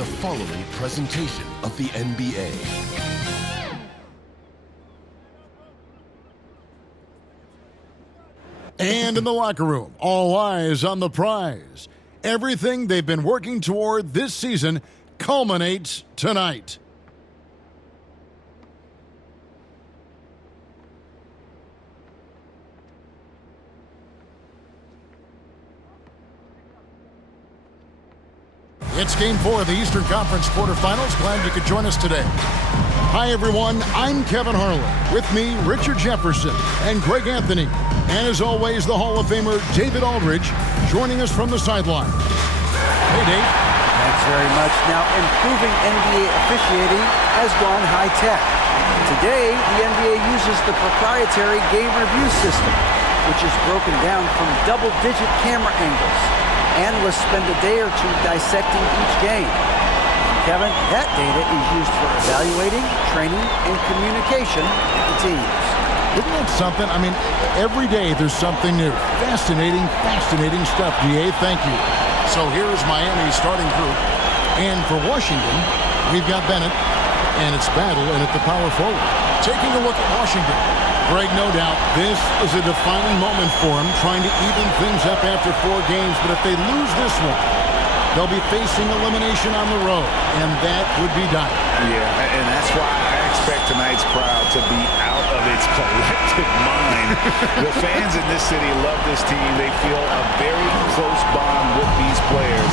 the following presentation of the NBA. And in the locker room, all eyes on the prize. Everything they've been working toward this season culminates tonight. It's Game 4 of the Eastern Conference quarterfinals. Glad you could join us today. Hi, everyone. I'm Kevin Harlan. With me, Richard Jefferson and Greg Anthony. And as always, the Hall of Famer David Aldridge joining us from the sideline. Hey, Dave. Thanks very much. Now, improving NBA officiating has gone high-tech. Today, the NBA uses the proprietary game review system, which is broken down from double-digit camera angles. Analysts spend a day or two dissecting each game. Kevin, that data is used for evaluating, training, and communication with the teams. Isn't that something? I mean, every day there's something new. Fascinating stuff, DA. Thank you. So here's Miami's starting group. And for Washington, we've got Bennett, and it's Battle in at the power forward. Taking a look at Washington. Greg, no doubt, this is a defining moment for him, trying to even things up after 4 games. But if they lose this one, they'll be facing elimination on the road, and that would be dire. Yeah, and that's why I expect tonight's crowd to be out of its collective mind. The fans in this city love this team. They feel a very close bond with these players.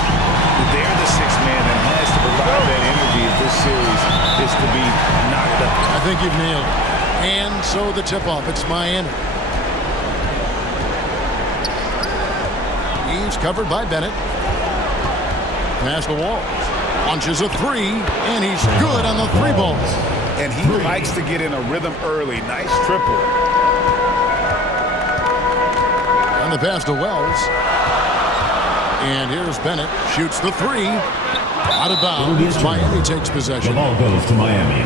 They're the sixth man that has to provide that energy if this series is to be knocked up. I think you've nailed it. And so the tip-off, it's Miami. He's covered by Bennett. Pass the wall. Launches a 3, and he's good on the 3 ball. And he likes to get in a rhythm early. Nice triple. And the pass to Wells. And here's Bennett. Shoots the 3. Out of bounds. Miami takes possession. The ball goes to Miami.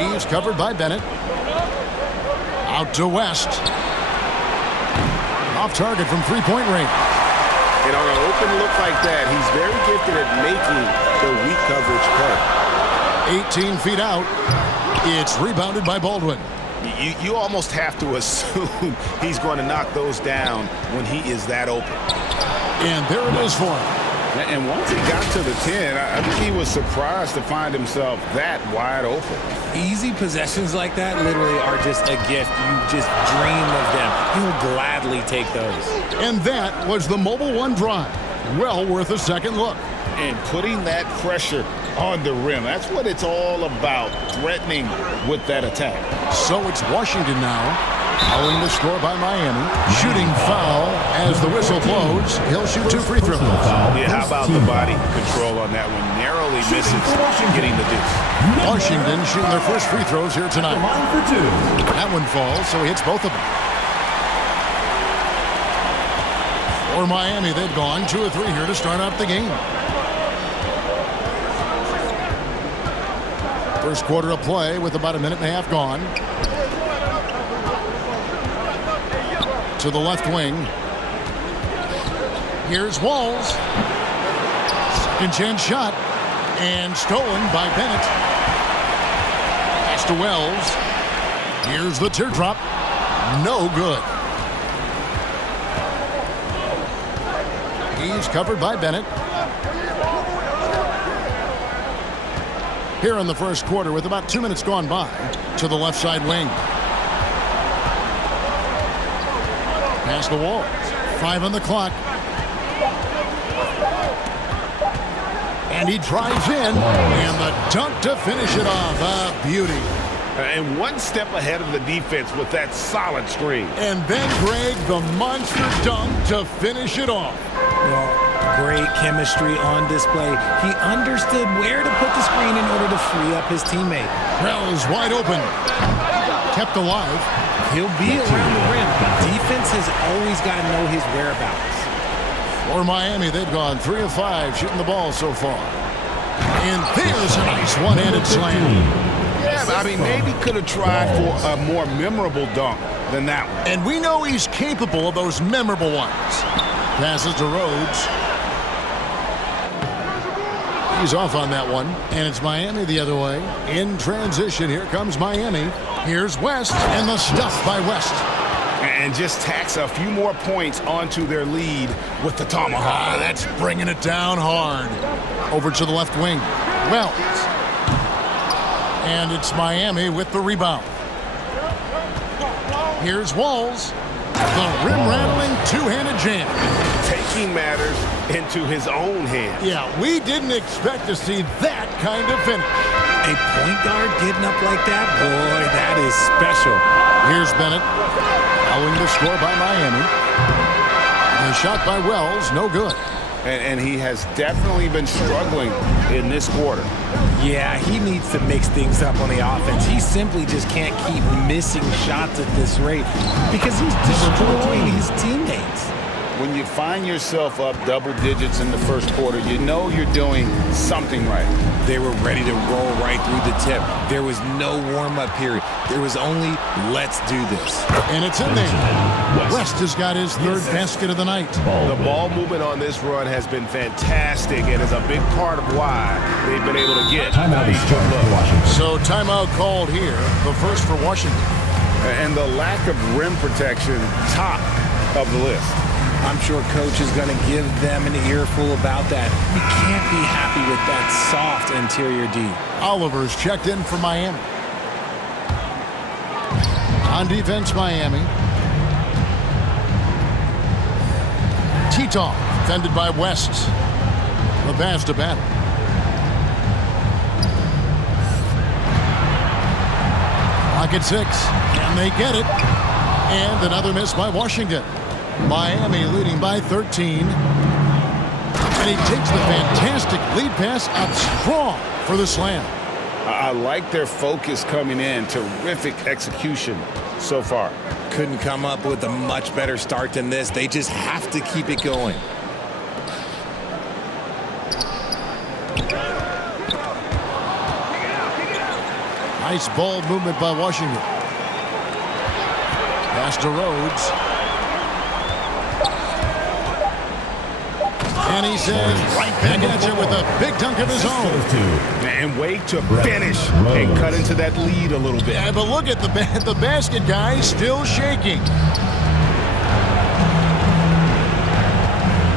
He's covered by Bennett. Out to West. Off target from 3-point range. And on an open look like that, he's very gifted at making the weak coverage play. 18 feet out. It's rebounded by Baldwin. You almost have to assume he's going to knock those down when he is that open. And there it is for him. And once he got to the 10, I think he was surprised to find himself that wide open. Easy possessions like that literally are just a gift. You just dream of them. He'll gladly take those. And that was the Mobile One drive. Well worth a second look. And putting that pressure on the rim. That's what it's all about, threatening with that attack. So it's Washington now. Following the score by Miami. Shooting foul as the whistle blows. He'll shoot 2 free throws. Yeah, how about the body control on that one? Narrowly misses getting the deuce. Washington shooting their first free throws here tonight. That one falls, so he hits both of them. For Miami, they've gone 2 or 3 here to start out the game. First quarter of play with about a minute and a half gone. To the left wing. Here's Walls. Second chance shot. And stolen by Bennett. Pass to Wells. Here's the teardrop. No good. He's covered by Bennett. Here in the first quarter with about 2 minutes gone by. To the left side wing. Pass the wall. 5 on the clock. And he drives in. And the dunk to finish it off. A beauty. And one step ahead of the defense with that solid screen. And then Greg, the monster dunk to finish it off. Well, great chemistry on display. He understood where to put the screen in order to free up his teammate. Wells wide open. Kept alive. He'll be around the rim. Defense has always got to know his whereabouts. For Miami, they've gone 3 of 5 shooting the ball so far. And there's a nice one-handed slam. Yeah, I mean, maybe could have tried for a more memorable dunk than that one. And we know he's capable of those memorable ones. Passes to Rhodes. He's off on that one. And it's Miami the other way. In transition, here comes Miami. Here's West, and the stuff by West. And just tacks a few more points onto their lead with the tomahawk. That's bringing it down hard. Over to the left wing. Wells. And it's Miami with the rebound. Here's Walls. The rim-rattling two-handed jam. Taking matters into his own hands. Yeah, we didn't expect to see that kind of finish. A point guard getting up like that, boy, that is special. Here's Bennett. Following the score by Miami. And a shot by Wells, no good. And he has definitely been struggling in this quarter. Yeah, he needs to mix things up on the offense. He simply just can't keep missing shots at this rate because he's destroying his teammates. When you find yourself up double digits in the first quarter, you know you're doing something right. They were ready to roll right through the tip. There was no warm-up period. There was only, let's do this. And it's in there. West has got his third basket of the night. The ball movement on this run has been fantastic and is a big part of why they've been able to get these good looks. So timeout called here, the first for Washington. And the lack of rim protection, top of the list. I'm sure coach is going to give them an earful about that. He can't be happy with that soft interior D. Oliver's checked in for Miami. On defense, Miami. Tito, defended by West. The pass to Bennett. Pocket 6. Can they get it? And another miss by Washington. Miami leading by 13. And he takes the fantastic lead pass up strong for the slam. I like their focus coming in. Terrific execution so far. Couldn't come up with a much better start than this. They just have to keep it going. Nice ball movement by Washington. Pass to Rhodes. And he says right back at you with a big dunk of his own. And wait to finish and cut into that lead a little bit. Yeah, but look at the basket guy still shaking.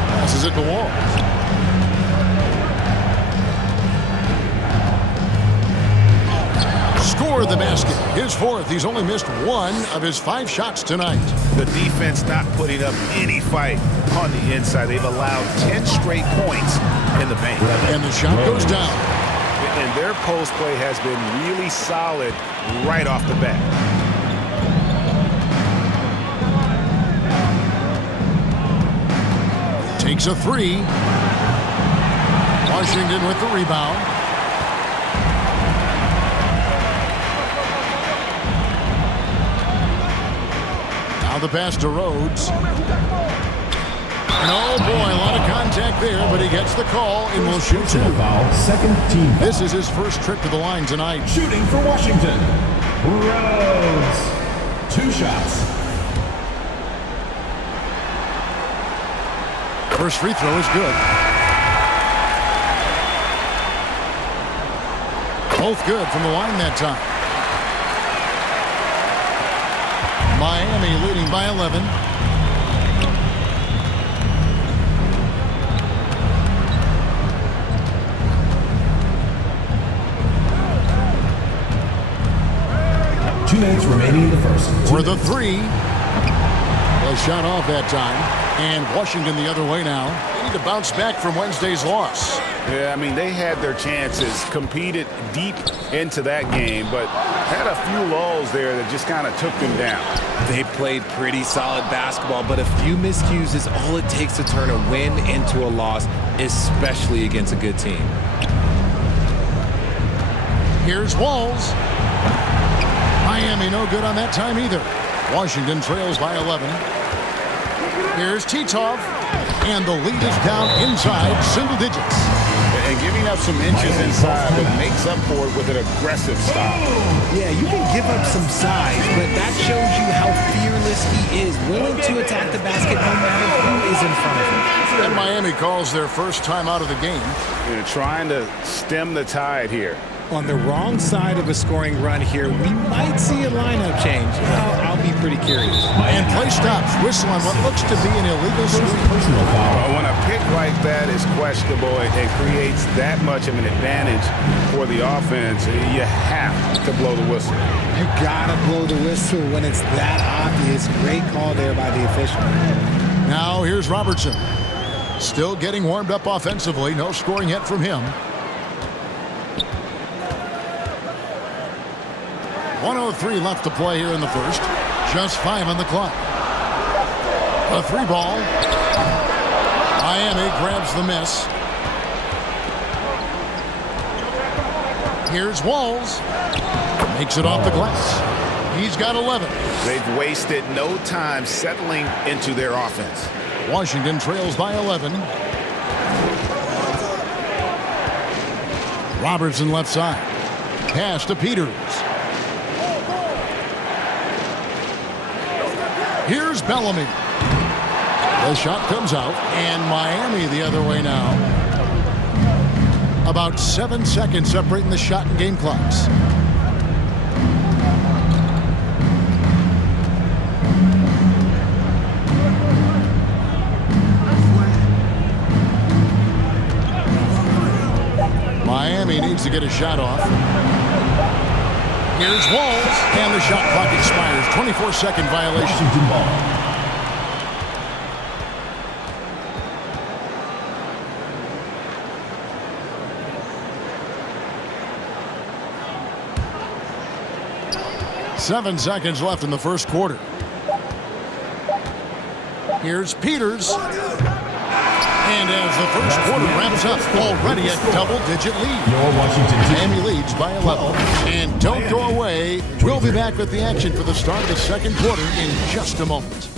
Passes it to Walls. Scored the basket. His fourth. He's only missed one of his 5 shots tonight. The defense not putting up any fight on the inside. They've allowed 10 straight points in the paint. And the shot goes down. And their post play has been really solid right off the bat. Takes a 3. Washington with the rebound. Now the pass to Rhodes. And oh boy, a lot of contact there, but he gets the call and will shoot 2. Second team foul. This is his first trip to the line tonight. Shooting for Washington. Rhodes. 2 shots. First free throw is good. Both good from the line that time. Miami leading by 11. Two minutes remaining in the first. For the 3. A shot off that time. And Washington the other way now. They need to bounce back from Wednesday's loss. Yeah, I mean, they had their chances, competed deep into that game, but had a few lulls there that just kind of took them down. They played pretty solid basketball, but a few miscues is all it takes to turn a win into a loss, especially against a good team. Here's Walls. Miami no good on that time either. Washington trails by 11. Here's Titov. And the lead is down inside single digits. and giving up some inches inside, but makes up for it with an aggressive stop. Yeah, you can give up some size, but that shows you how fearless he is, willing to attack the basket no matter who is in front of him. And Miami calls their first time out of the game. They're trying to stem the tide here. On the wrong side of a scoring run here, we might see a lineup change. I'll be pretty curious. And play stops. Whistle on what looks to be an illegal swing. Personal foul. When a pick like that is questionable and creates that much of an advantage for the offense, you have to blow the whistle. You gotta blow the whistle when it's that obvious. Great call there by the official. Now here's Robertson. Still getting warmed up offensively. No scoring yet from him. 1:03 left to play here in the first. Just 5 on the clock. A 3 ball. Miami grabs the miss. Here's Walls. Makes it off the glass. He's got 11. They've wasted no time settling into their offense. Washington trails by 11. Robertson left side. Pass to Peters. Here's Bellamy. The shot comes out, and Miami the other way now. About 7 seconds separating the shot and game clocks. Miami needs to get a shot off. Here's Walls, and the shot clock expires. 24-second violation. Washington ball. Seven seconds left in the first quarter. Here's Peters. And as the first quarter wraps up, already a double-digit lead. Your Washington team. Miami leads by 11. And don't go away. We'll be back with the action for the start of the second quarter in just a moment.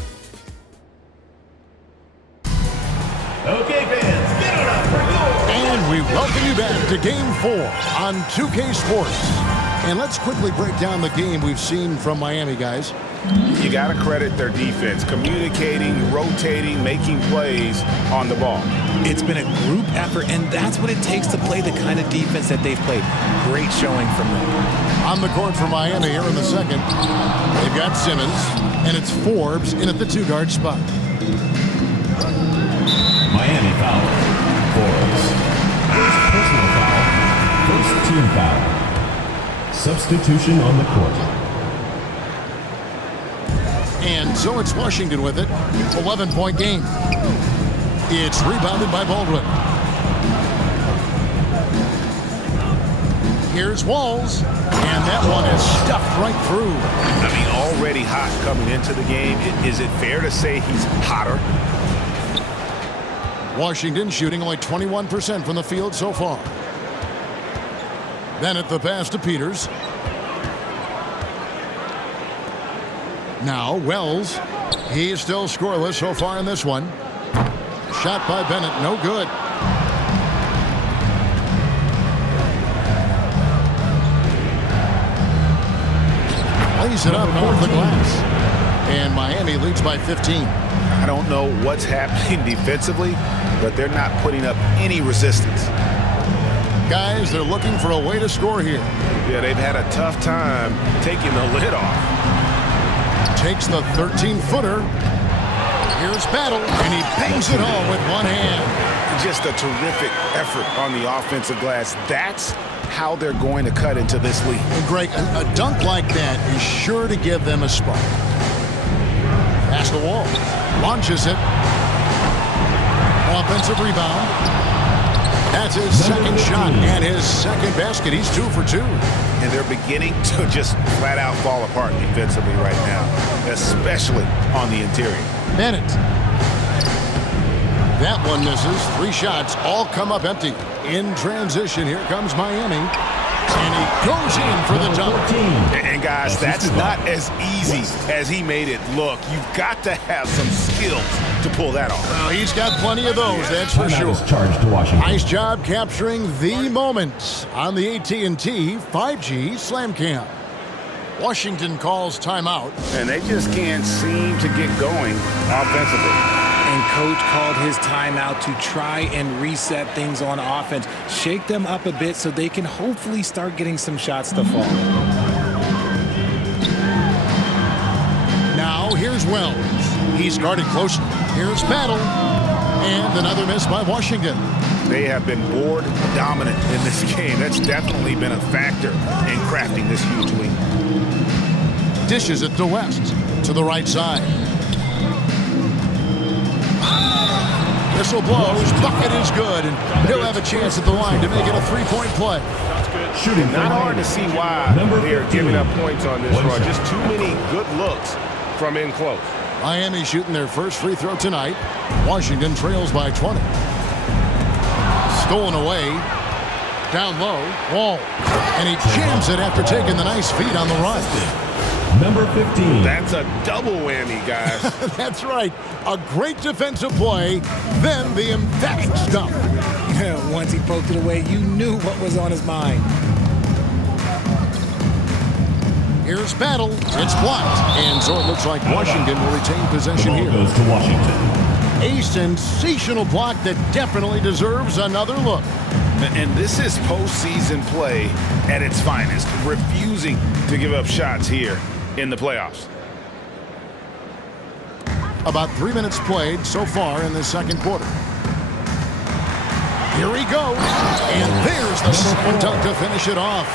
Okay, fans, get it up for your... And we welcome you back to Game 4 on 2K Sports. And let's quickly break down the game we've seen from Miami, guys. You got to credit their defense, communicating, rotating, making plays on the ball. It's been a group effort, and that's what it takes to play the kind of defense that they've played. Great showing from them. On the court for Miami here in the second. They've got Simmons, and it's Forbes in at the 2-guard spot. Miami foul. Forbes. First personal foul. First team foul. Substitution on the court. And so it's Washington with it. 11-point game. It's rebounded by Baldwin. Here's Walls. And that one is stuffed right through. I mean, already hot coming into the game. Is it fair to say he's hotter? Washington shooting only 21% from the field so far. Bennett the pass to Peters. Now Wells. He's still scoreless so far in this one. Shot by Bennett, no good. Lays it up off the glass. And Miami leads by 15. I don't know what's happening defensively, but they're not putting up any resistance. Guys, they're looking for a way to score here. Yeah, they've had a tough time taking the lid off. Takes the 13-footer. Here's Battle, and he bangs it home with one hand. Just a terrific effort on the offensive glass. That's how they're going to cut into this lead. And Greg, a dunk like that is sure to give them a spark. Pass the wall. Launches it. Offensive rebound. That's his second shot and his second basket. He's 2 for 2. And they're beginning to just flat out fall apart defensively right now, especially on the interior. Bennett. That one misses. 3 shots all come up empty. In transition, here comes Miami. And he goes in for the dunk. And guys, Guys, that's not as easy as he made it look. You've got to have some skills to pull that off. Well, he's got plenty of those, that's for Timeout sure. is charged to Washington. Nice job capturing the moment on the AT&T 5G Slam Cam. Washington calls timeout. And they just can't seem to get going offensively. And coach called his timeout to try and reset things on offense. Shake them up a bit so they can hopefully start getting some shots to fall. Now here's Wells. He's guarded closely. Here's Battle. And another miss by Washington. They have been board dominant in this game. That's definitely been a factor in crafting this huge lead. Dishes it to West. To the right side. Whistle blows. Bucket is good. And he'll have a chance at the line to make it a three-point play. Shooting Not hard to see why Number they're 15. giving up points on this 1 run. second. Just too many good looks from in close. Miami shooting their first free throw tonight. Washington trails by 20. Stolen away. Down low. Wall. And he jams it after taking the nice feed on the run. Number 15. That's a double whammy, guys. That's right. A great defensive play, then the emphatic stuff. Once he poked it away, you knew what was on his mind. Here's Battle. It's blocked. And so it looks like Washington will retain possession The ball here. goes to Washington. A sensational block that definitely deserves another look. And this is postseason play at its finest, refusing to give up shots here in the playoffs. About 3 minutes played so far in the second quarter. Here he goes. And there's the slam dunk to finish it off.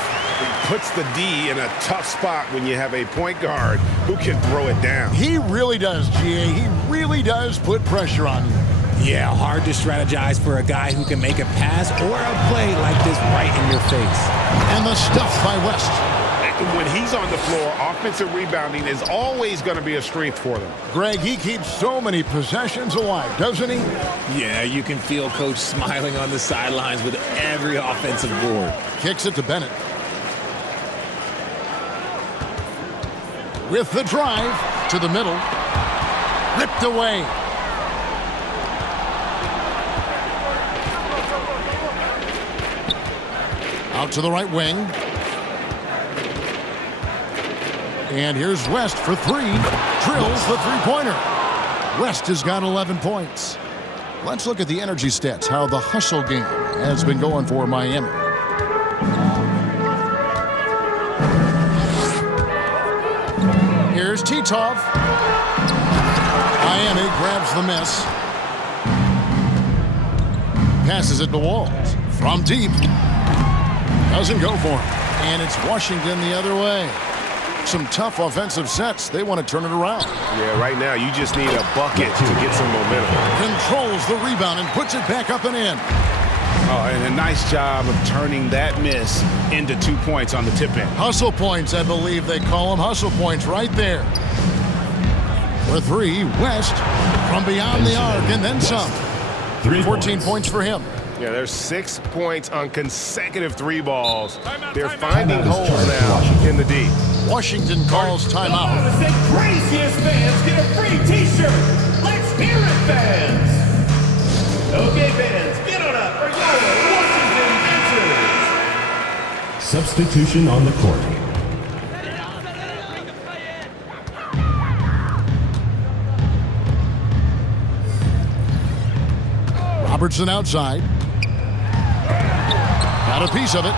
Puts the D in a tough spot when you have a point guard who can throw it down. He really does, GA. He really does put pressure on you. Yeah, hard to strategize for a guy who can make a pass or a play like this right in your face. And the stuff by West. When he's on the floor, offensive rebounding is always going to be a strength for them. Greg, he keeps so many possessions alive, doesn't he? Yeah, you can feel Coach smiling on the sidelines with every offensive board. Kicks it to Bennett. With the drive to the middle. Ripped away. Out to the right wing. And here's West for three. Drills the three-pointer. West has got 11 points. Let's look at the energy stats, how the hustle game has been going for Miami. Here's Titov. Miami grabs the miss. Passes it to Walls. From deep. Doesn't go for him. And it's Washington the other way. Some tough offensive sets. They want to turn it around. Yeah, right now you just need a bucket to get some momentum. Controls the rebound and puts it back up and in. Oh, and a nice job of turning that miss into 2 points on the tip in. Hustle points, I believe they call them. Hustle points right there. For three, West from beyond the arc and then some. 14 points for him. Yeah, there's 6 points on consecutive three balls. They're finding holes now in the D. Washington calls timeout. The craziest fans get a free t-shirt. Let's hear it, fans. Okay, fans, get on up for your Washington answers. Substitution on the court. Robertson outside. Got a piece of it.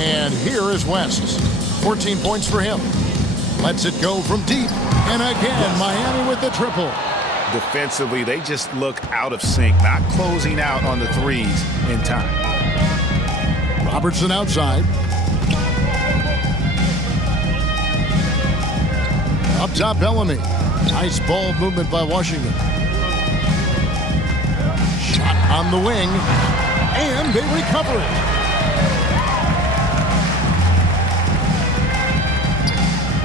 And here is West. 14 points for him. Lets it go from deep. And again, Miami with the triple. Defensively, they just look out of sync, not closing out on the threes in time. Robertson outside. Up top, Bellamy. Nice ball movement by Washington. Shot on the wing. And they recover it.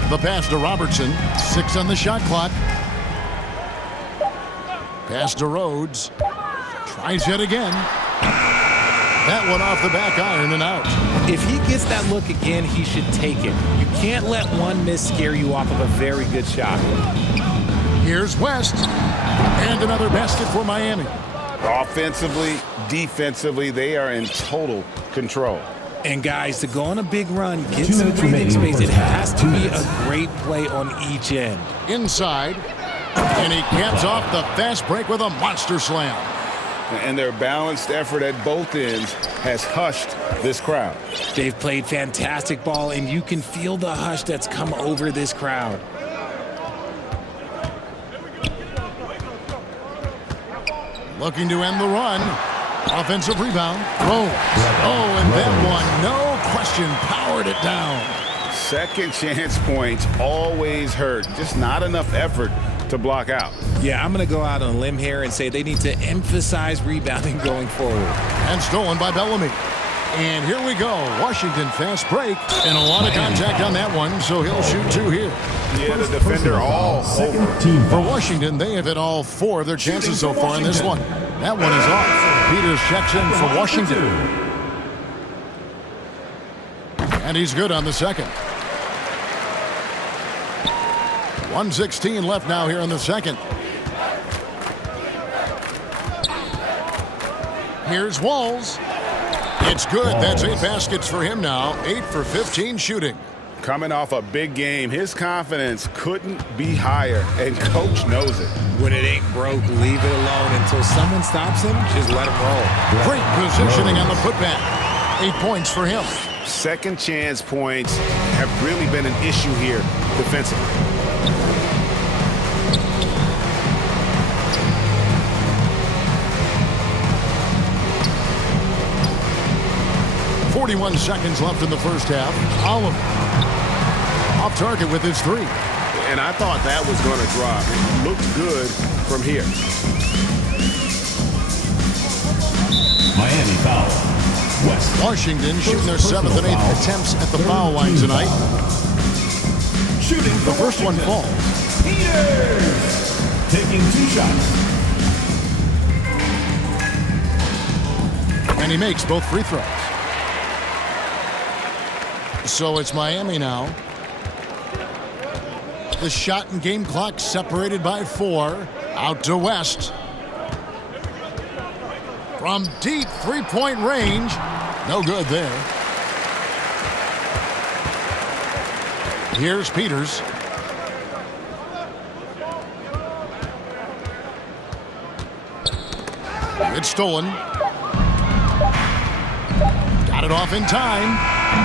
The pass to Robertson. 6 on the shot clock. Pass to Rhodes. Tries yet again. That one off the back iron and out. If he gets that look again, he should take it. You can't let one miss scare you off of a very good shot. Here's West. And another basket for Miami. Offensively, defensively, they are in total control. And guys, to go on a big run, get 2 some minutes breathing remaining space. It first half. has to 2 be minutes. a great play on each end. Inside. And he caps off the fast break with a monster slam. And their balanced effort at both ends has hushed this crowd. They've played fantastic ball, and you can feel the hush that's come over this crowd. Looking to end the run. Offensive rebound. Oh, and that one, no question, powered it down. Second chance points always hurt. Just not enough effort to block out. Yeah, I'm going to go out on a limb here and say they need to emphasize rebounding going forward. And stolen by Bellamy. And here we go. Washington fast break. And a lot of contact on that one, so he'll shoot 2 here. Yeah, the defender all over. For Washington, they have hit all 4 of their chances so far in this one. That one is off. Peters checks in for Washington. And he's good on the second. 1:16 left now here in the second. Here's Walls. It's good. That's 8 baskets for him now. 8 for 15 shooting. Coming off a big game, his confidence couldn't be higher, and coach knows it. When it ain't broke, leave it alone until someone stops him. Just let him roll. Great positioning on the putback. 8 points for him. Second chance points have really been an issue here defensively. .41 seconds left in the first half. Oliver off target with his 3. And I thought that was going to drop. It looked good from here. Miami foul. West. Washington shooting their 7th and 8th attempts at the foul line tonight. Shooting The first one falls. Peters. Taking 2 shots. And he makes both free throws. So it's Miami now. The shot and game clock separated by 4. Out to West. From deep 3-point range. No good there. Here's Peters. It's stolen. Got it off in time.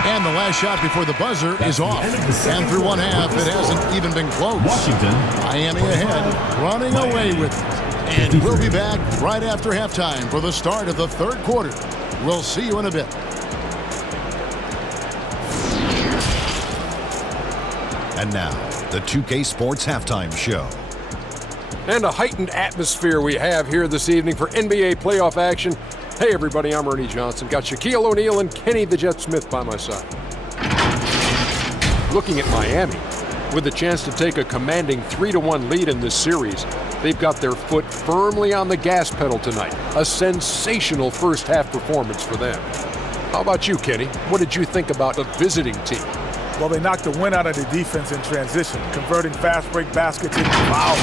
And the last shot before the buzzer is off. And through one half, it hasn't even been close. Washington. Miami ahead, running away with it. And we'll be back right after halftime for the start of the 3rd quarter. We'll see you in a bit. And now, the 2K Sports Halftime Show. And a heightened atmosphere we have here this evening for NBA playoff action. Hey everybody, I'm Ernie Johnson. Got Shaquille O'Neal and Kenny the Jet Smith by my side. Looking at Miami, with a chance to take a commanding 3-1 lead in this series, they've got their foot firmly on the gas pedal tonight. A sensational first half performance for them. How about you, Kenny? What did you think about the visiting team? Well, they knocked the wind out of the defense in transition, converting fast break baskets into fouls.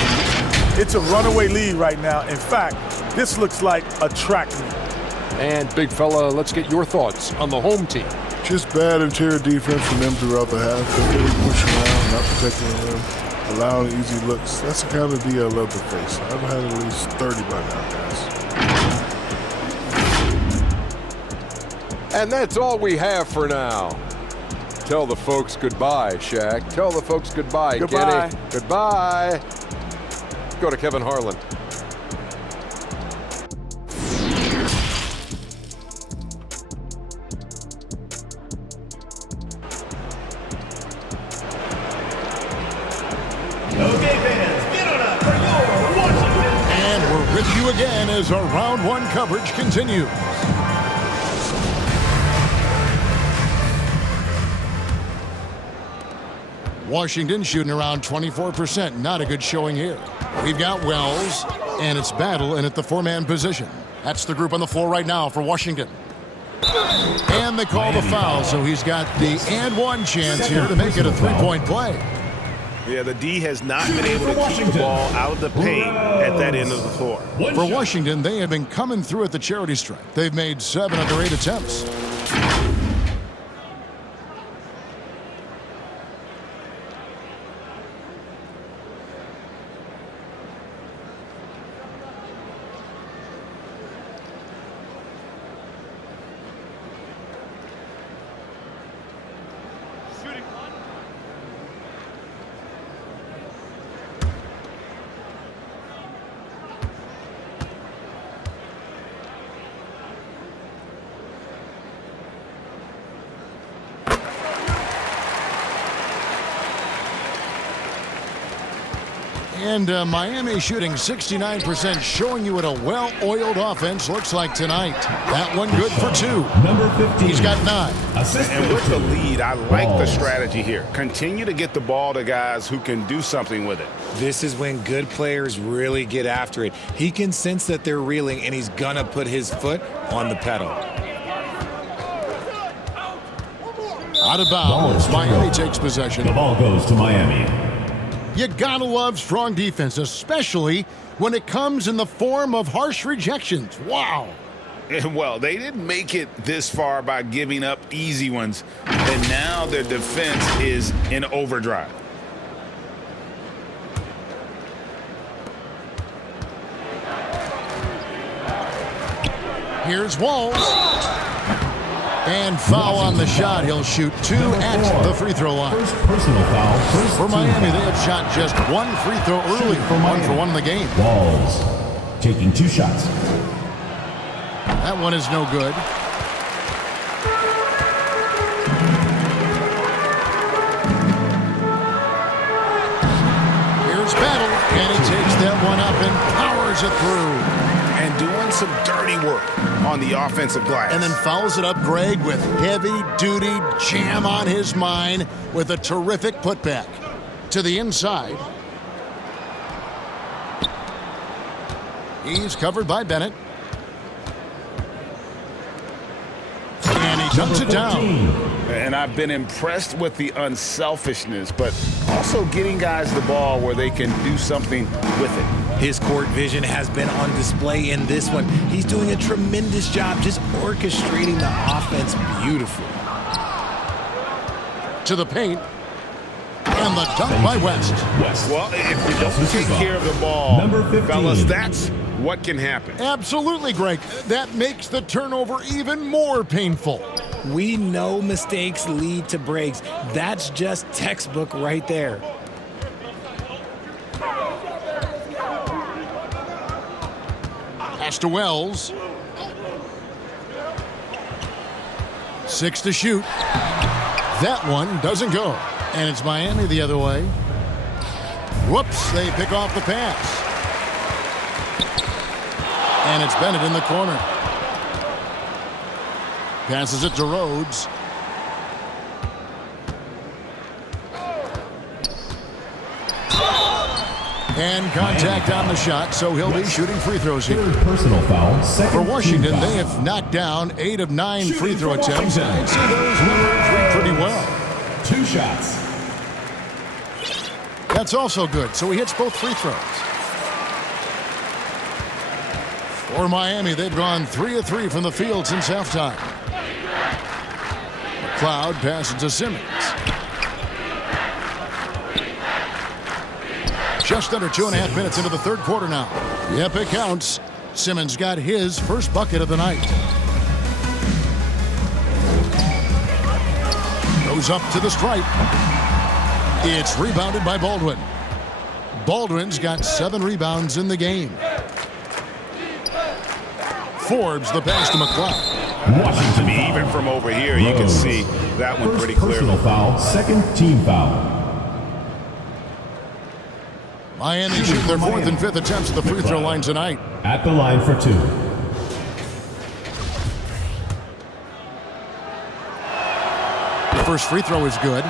It's a runaway lead right now. In fact, this looks like a track meet. And big fella, let's get your thoughts on the home team. Just bad interior defense from them throughout the half. They're really pushing around, not protecting the rim, allowing easy looks. That's the kind of D I love to face. I've had at least 30 by now, guys. And that's all we have for now. Tell the folks goodbye, Shaq. Tell the folks goodbye, Goodbye. Kenny. Goodbye. Go to Kevin Harlan. Okay, fans, get on up for your Washington. And we're with you again as our round 1 coverage continues. Washington shooting around 24%. Not a good showing here. We've got Wells, and it's Battle in at the 4-man position. That's the group on the floor right now for Washington. And they call the foul, so he's got the and one chance here to make it a three-point play. Yeah, the D has not been able to keep the ball out of the paint at that end of the floor. For Washington, they have been coming through at the charity stripe. They've made 7 of their 8 attempts. And Miami shooting 69%, showing you what a well-oiled offense looks like tonight. That one good for 2. Number 15. He's got 9. And with the lead, I like the strategy here. Continue to get the ball to guys who can do something with it. This is when good players really get after it. He can sense that they're reeling, and he's going to put his foot on the pedal. Out of bounds. Miami takes possession. The ball goes to Miami. You gotta love strong defense, especially when it comes in the form of harsh rejections. Wow. And well, they didn't make it this far by giving up easy ones, and now their defense is in overdrive. Here's Walls. And foul on the shot. He'll shoot 2 at the free throw line. First personal foul. For Miami, they have shot just 1 free throw early. 1 for 1 in the game. Walls taking 2 shots. That one is no good. Here's Battle, and he takes that one up and powers it through. And doing some dirty work on the offensive glass. And then fouls it up, Greg, with heavy-duty jam on his mind with a terrific putback. To the inside. He's covered by Bennett. And he ducks it down. And I've been impressed with the unselfishness, but also getting guys the ball where they can do something with it. His court vision has been on display in this one. He's doing a tremendous job just orchestrating the offense beautifully. To the paint. And the dunk by West. Well, if you don't take care of the ball, fellas, that's what can happen. Absolutely, Greg. That makes the turnover even more painful. We know mistakes lead to breaks. That's just textbook right there. Pass to Wells. 6 to shoot. That one doesn't go. And it's Miami the other way. Whoops, they pick off the pass. And it's Bennett in the corner. Passes it to Rhodes. And contact on the shot, so he'll be shooting free throws here. Personal foul. For Washington, they have knocked down 8 of 9 free throw attempts. And I see those numbers read pretty well. 2 shots. That's also good, so he hits both free throws. For Miami, they've gone 3 of 3 from the field since halftime. McLeod passes to Simmons. Just under 2.5 minutes into the third quarter now. Yep, it counts. Simmons got his first bucket of the night. Goes up to the stripe. It's rebounded by Baldwin. Baldwin's got 7 rebounds in the game. Forbes the pass to McLeod. Washington. Even from over here, you can see that one pretty clearly. Personal foul. Second team foul. Miami shoot their 4th and 5th attempts at the free throw line tonight. At the line for 2. The first free throw is good.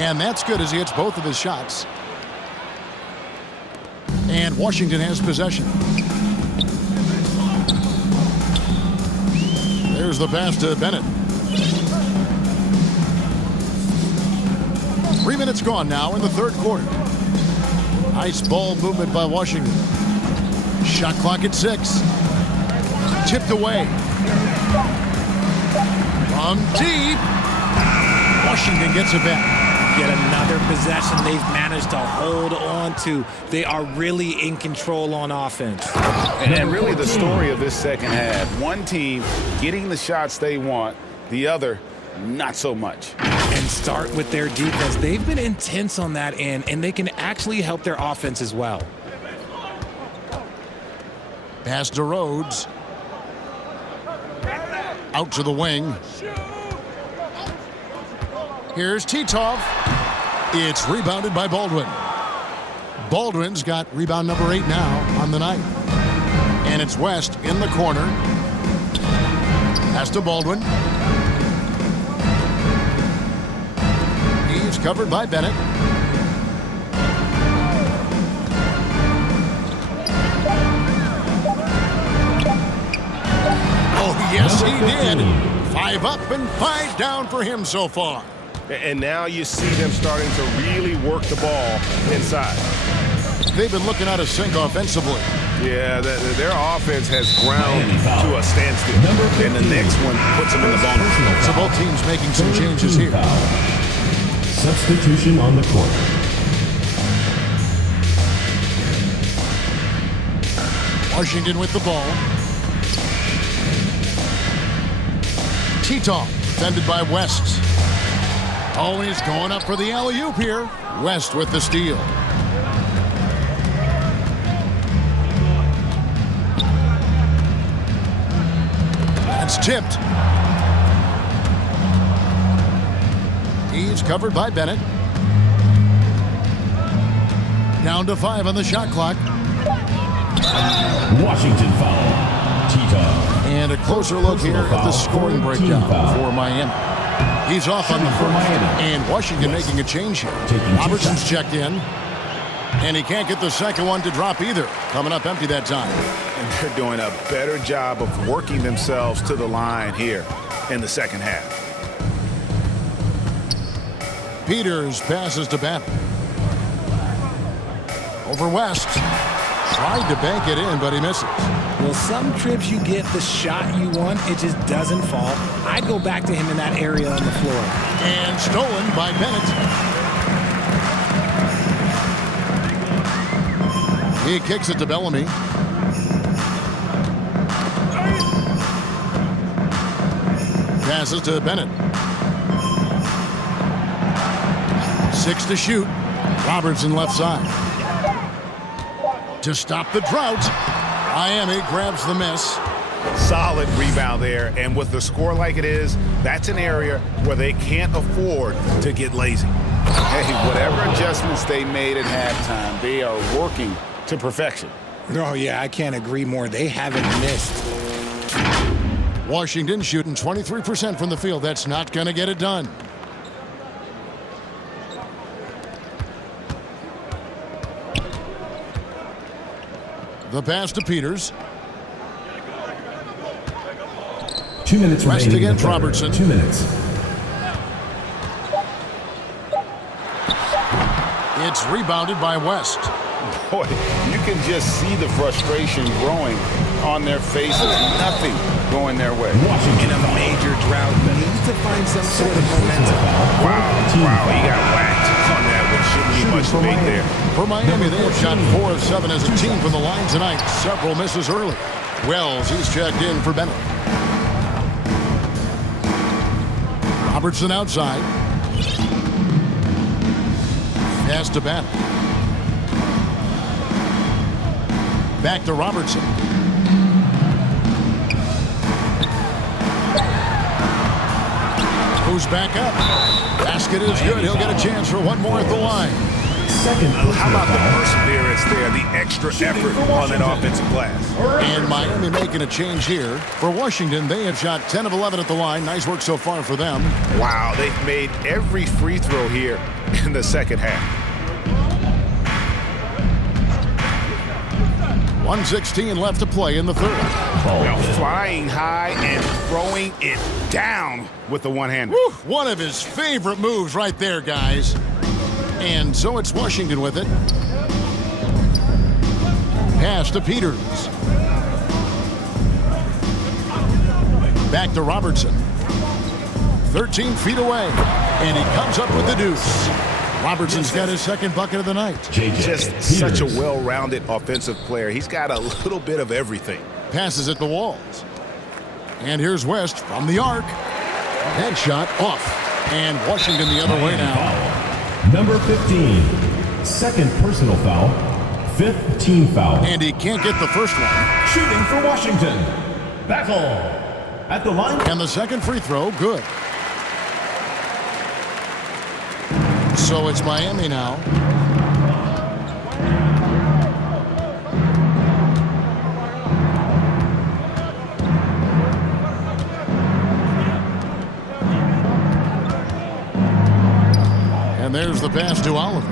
And that's good as he hits both of his shots. And Washington has possession. Here's the pass to Bennett. 3 minutes gone now in the third quarter. Nice ball movement by Washington. Shot clock at 6. Tipped away. From deep. Washington gets it back. Yet another possession they've managed to hold on to. They are really in control on offense. And really the story of this second half. One team getting the shots they want, the other not so much. And start with their defense. They've been intense on that end, and they can actually help their offense as well. Pass to Rhodes. Out to the wing. Here's Titov. It's rebounded by Baldwin. Baldwin's got rebound number 8 now on the night. And it's West in the corner. Pass to Baldwin. He's covered by Bennett. Oh, yes, he did. 5 up and 5 down for him so far. And now you see them starting to really work the ball inside. They've been looking out of sync offensively. Yeah, their offense has ground to a standstill. And the next one puts them in the bonus. So both teams making some changes here. Substitution on the court. Washington with the ball. Titov defended by West. Oh, he's going up for the alley-oop here. West with the steal. That's tipped. He's covered by Bennett. Down to 5 on the shot clock. Washington foul. Titov. And a closer look here at the scoring breakdown for Miami. He's off on the first, and Washington making a change here. Robertson's checked in, and he can't get the second one to drop either. Coming up empty that time. And they're doing a better job of working themselves to the line here in the second half. Peters passes to Bennett. Over West. Tried to bank it in, but he misses. Well, some trips you get the shot you want, it just doesn't fall. I'd go back to him in that area on the floor. And stolen by Bennett. He kicks it to Bellamy. Passes to Bennett. 6 to shoot. Robertson left side. To stop the drought, Miami grabs the miss. Solid rebound there, and with the score like it is, that's an area where they can't afford to get lazy. Hey, whatever adjustments they made at halftime, they are working to perfection. Oh, yeah, I can't agree more. They haven't missed. Washington shooting 23% from the field. That's not going to get it done. The pass to Peters. 2 minutes West remaining. against Robertson. 2 minutes. It's rebounded by West. Boy, you can just see the frustration growing on their faces. Nothing going their way. In a major drought, but needs to find some sort of momentum. Wow, he got whacked on that, which shouldn't be much debate there. For Miami, they have shot 4 of 7 as a team from the line tonight. Several misses early. Wells, he's checked in for Bennett. Robertson outside. Pass to Bennett. Back to Robertson. Goes back up. Basket is good. He'll get a chance for one more at the line. How about the perseverance there, the extra effort on that offensive glass? And Miami making a change here. For Washington, they have shot 10 of 11 at the line. Nice work so far for them. Wow, they've made every free throw here in the second half. 1:16 left to play in the third. Well, flying high and throwing it down with the one-hander. One of his favorite moves right there, guys. And so it's Washington with it. Pass to Peters. Back to Robertson. 13 feet away. And he comes up with the deuce. Robertson's got his second bucket of the night. Just such a well-rounded offensive player. He's got a little bit of everything. Passes at the walls. And here's West from the arc. Headshot off. And Washington the other way now. Number 15. Second personal foul. Fifth team foul. And he can't get the first one. Shooting for Washington. Battle. At the line. And the second free throw, good. So it's Miami now. And there's the pass to Oliver.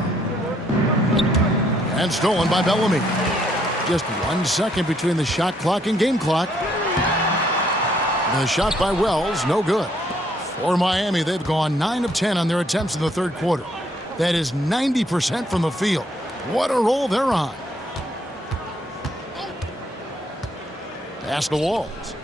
And stolen by Bellamy. Just 1 second between the shot clock and game clock. The shot by Wells, no good. For Miami, they've gone 9 of 10 on their attempts in the third quarter. That is 90% from the field. What a roll they're on. Pass to Walls.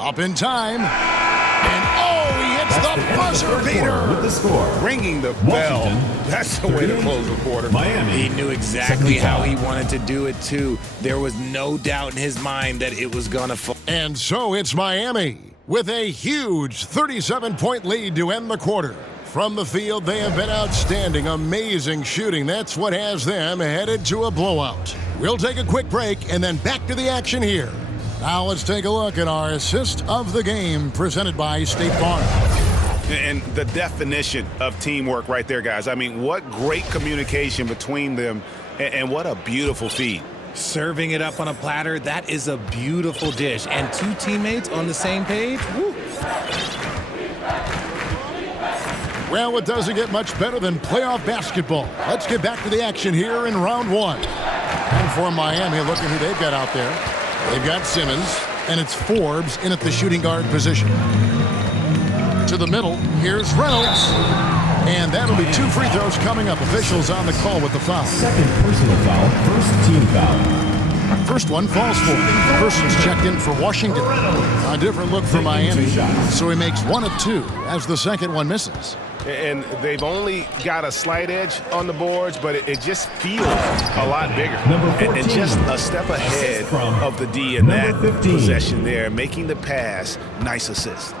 Up in time. And oh, he hits the buzzer beater. With the score. Ringing the bell. That's the way to close the quarter. Miami. He knew exactly how he wanted to do it, too. There was no doubt in his mind that it was going to fall. And so it's Miami with a huge 37-point lead to end the quarter. From the field, they have been outstanding, amazing shooting. That's what has them headed to a blowout. We'll take a quick break and then back to the action here. Now let's take a look at our assist of the game presented by State Farm. And the definition of teamwork right there, guys. I mean, what great communication between them, and what a beautiful feed. Serving it up on a platter, that is a beautiful dish. And two teammates on the same page, woo. Well, it doesn't get much better than playoff basketball. Let's get back to the action here in round one. And for Miami, look at who they've got out there. They've got Simmons, and it's Forbes in at the shooting guard position. To the middle, here's Reynolds. And that'll be 2 free throws coming up. Officials on the call with the foul. Second personal foul, first team foul. First one falls for him. The person's checked in for Washington. A different look for Miami. So he makes 1 of 2 as the second one misses. And they've only got a slight edge on the boards, but it just feels a lot bigger. And just a step ahead of the D in that possession there, making the pass. Nice assist.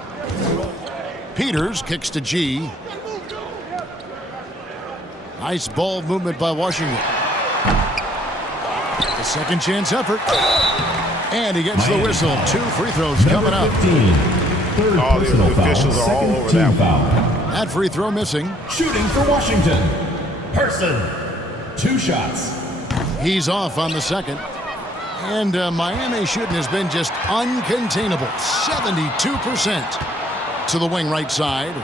Peters kicks to G. Nice ball movement by Washington. The second chance effort. And he gets the whistle. 2 free throws coming up. All the officials are all over that one. That free throw missing. Shooting for Washington. Person. 2 shots. He's off on the second. And Miami shooting has been just uncontainable. 72% to the wing right side.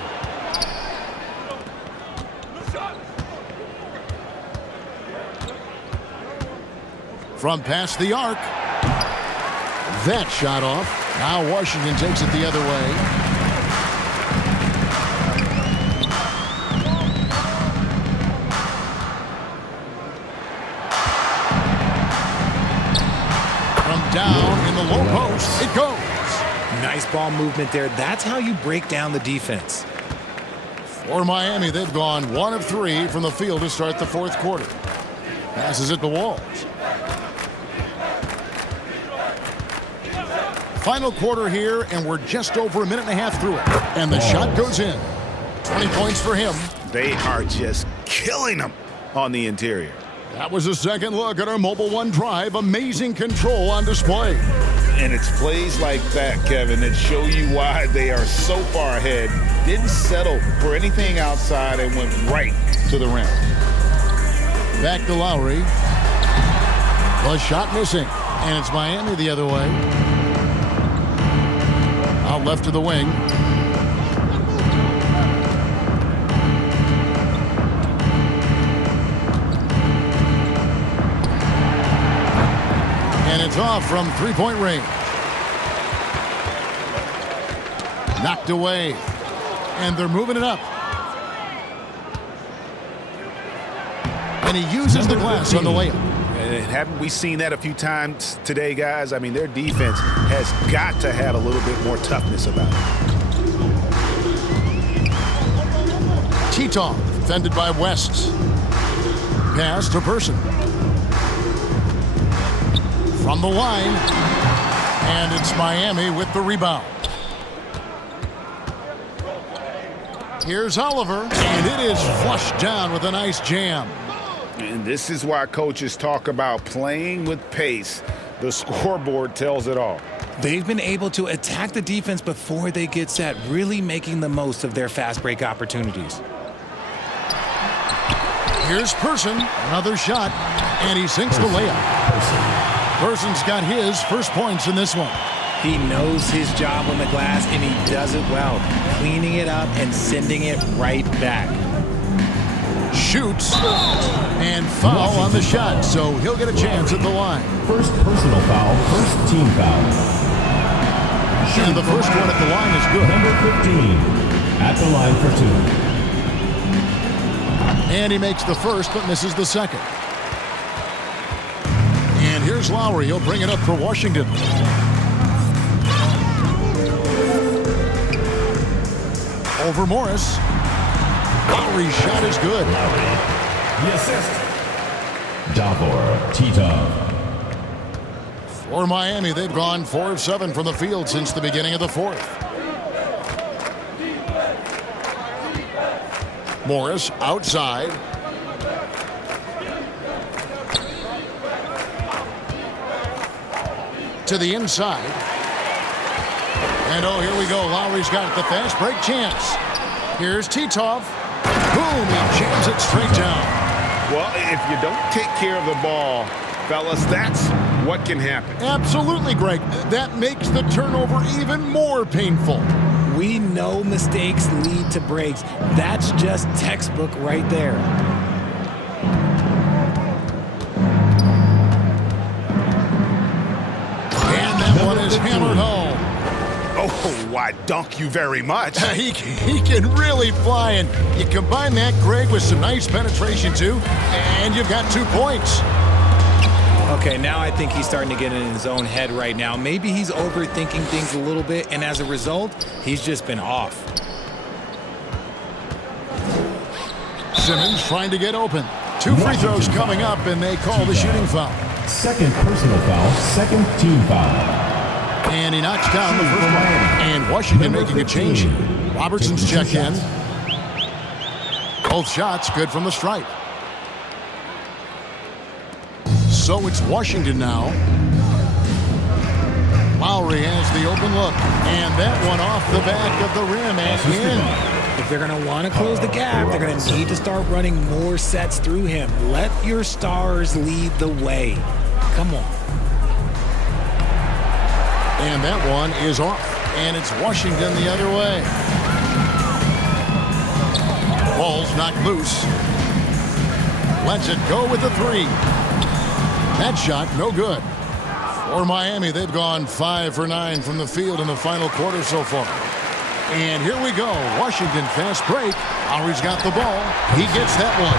From past the arc. That shot off. Now Washington takes it the other way. Down in the low post, it goes. Nice ball movement there. That's how you break down the defense. For Miami, they've gone 1 of 3 from the field to start the fourth quarter. Passes at the walls. Final quarter here, and we're just over a minute and a half through it. And the shot goes in. 20 points for him. They are just killing them on the interior. That was a second look at our Mobile One drive. Amazing control on display. And it's plays like that, Kevin, that show you why they are so far ahead. Didn't settle for anything outside and went right to the rim. Back to Lowry. The shot missing. And it's Miami the other way. Out left to the wing. And it's off from three-point range. Knocked away. And they're moving it up. And he uses the glass on the layup. And haven't we seen that a few times today, guys? I mean, their defense has got to have a little bit more toughness about it. Titov, defended by West. Pass to Person. From the line. And it's Miami with the rebound. Here's Oliver. And it is flushed down with a nice jam. And this is why coaches talk about playing with pace. The scoreboard tells it all. They've been able to attack the defense before they get set, really making the most of their fast break opportunities. Here's Person, another shot, and he sinks the layup. Person's got his first points in this one. He knows his job on the glass, and he does it well, cleaning it up and sending it right back. Shoots and foul on the shot, so he'll get a chance at the line. First personal foul, first team foul. And the first one at the line is good. Number 15 at the line for two. And he makes the first but misses the second. And here's Lowry. He'll bring it up for Washington. Over Morris. Lowry's shot is good. Lowry. The assist. Davor Titov. For Miami, they've gone 4 of 7 from the field since the beginning of the fourth. Morris outside. To the inside. And oh, here we go. Lowry's got the fast break chance. Here's Titov. Boom, he jams it straight down. Well, if you don't take care of the ball, fellas, that's what can happen. Absolutely, Greg. That makes the turnover even more painful. We know mistakes lead to breaks. That's just textbook right there. And that one is hammered home. Oh, why, dunk you very much. He can really fly, and you combine that, Greg, with some nice penetration, too, and you've got 2 points. Okay, now I think he's starting to get in his own head right now. Maybe he's overthinking things a little bit, and as a result, he's just been off. Simmons trying to get open. 2 free throws coming up, and they call the shooting foul. Second personal foul, second team foul. And he knocks down the first one. And Washington making a change. Robertson's checked in. Both shots good from the stripe. So it's Washington now. Lowry has the open look. And that one off the back of the rim and in. If they're going to want to close the gap, they're going to need to start running more sets through him. Let your stars lead the way. Come on. And that one is off. And it's Washington the other way. Ball's knocked loose. Lets it go with the 3. That shot, no good. For Miami, they've gone 5 for 9 from the field in the final quarter so far. And here we go. Washington fast break. Lowry's got the ball. He gets that one.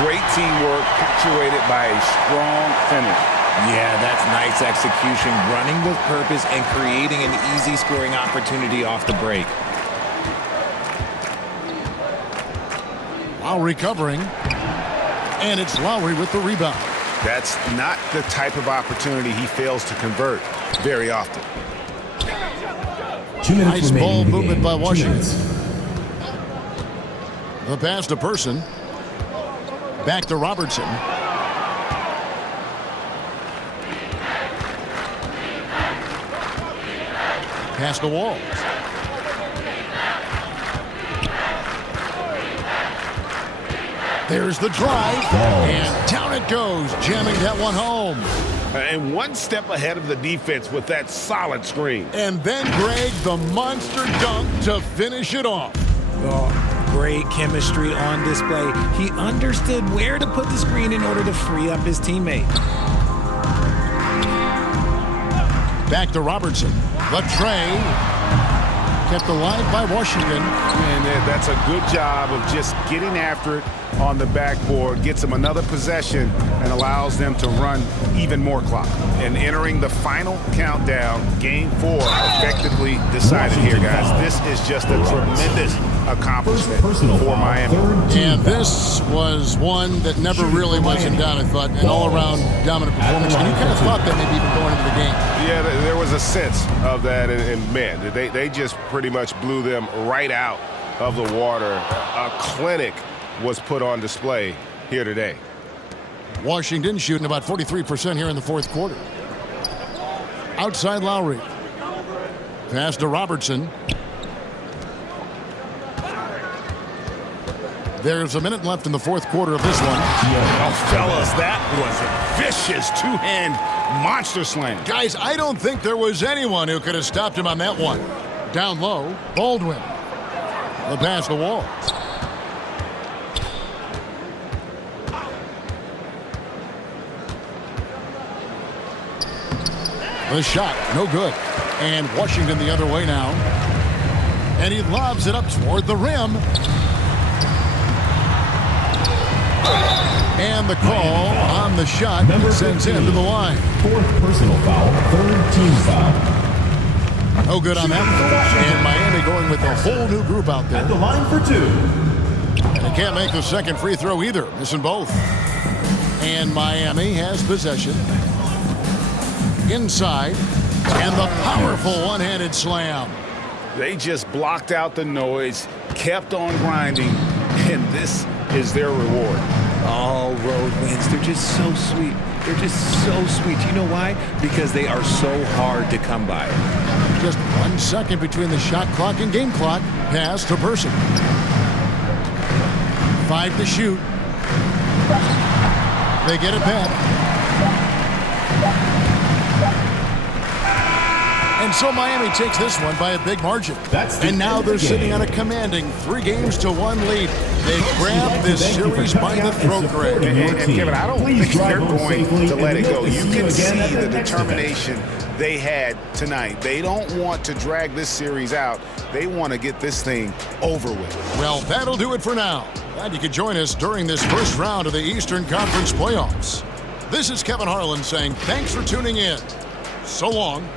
Great teamwork, punctuated by a strong finish. Yeah, that's nice execution, running with purpose and creating an easy scoring opportunity off the break. Lowry covering, and it's Lowry with the rebound. That's not the type of opportunity he fails to convert very often. 2 minutes nice ball remaining in the movement game. by 2 Washington. minutes. The pass to Person. Back to Robertson. Pass to Walls. There's the drive. And down it goes, jamming that one home. And one step ahead of the defense with that solid screen. And then, Greg, the monster dunk to finish it off. Oh, great chemistry on display. He understood where to put the screen in order to free up his teammate. Back to Robertson. The tray. Kept alive by Washington. And that's a good job of just getting after it on the backboard. Gets them another possession and allows them to run even more clock. And entering the final countdown, game 4 effectively decided here, guys. This is just a tremendous accomplishment for Miami. And this was one that never really was in doubt, I thought. An all-around dominant performance. And you kind of thought that maybe even going into the game. Yeah, there was a sense of that. And man, they just pretty much blew them right out of the water. A clinic was put on display here today. Washington shooting about 43% here in the fourth quarter. Outside Lowry. Pass to Robertson. There's a minute left in the fourth quarter of this one. Oh, fellas, that was a vicious two-hand monster slam. Guys, I don't think there was anyone who could have stopped him on that one. Down low, Baldwin. The pass to Wall. The shot, no good. And Washington the other way now. And he lobs it up toward the rim. And the call on the shot sends him to the line. Fourth personal foul, third team foul. No good on that. And Miami going with a whole new group out there. At the line for 2. And he can't make the second free throw either, missing both. And Miami has possession. Inside. And the powerful one-handed slam. They just blocked out the noise, kept on grinding, and this is their reward. All road wins. They're just so sweet. They're just so sweet. You know why? Because they are so hard to come by. Just 1 second between the shot clock and game clock. Pass to Person. 5 to shoot. They get it back. And so Miami takes this one by a big margin. And now they're sitting on a commanding 3-1 lead. They grab this series by the throat, Greg. And Kevin, I don't think they're going to let it go. You can see the determination they had tonight. They don't want to drag this series out. They want to get this thing over with. Well, that'll do it for now. Glad you could join us during this first round of the Eastern Conference playoffs. This is Kevin Harlan saying thanks for tuning in. So long.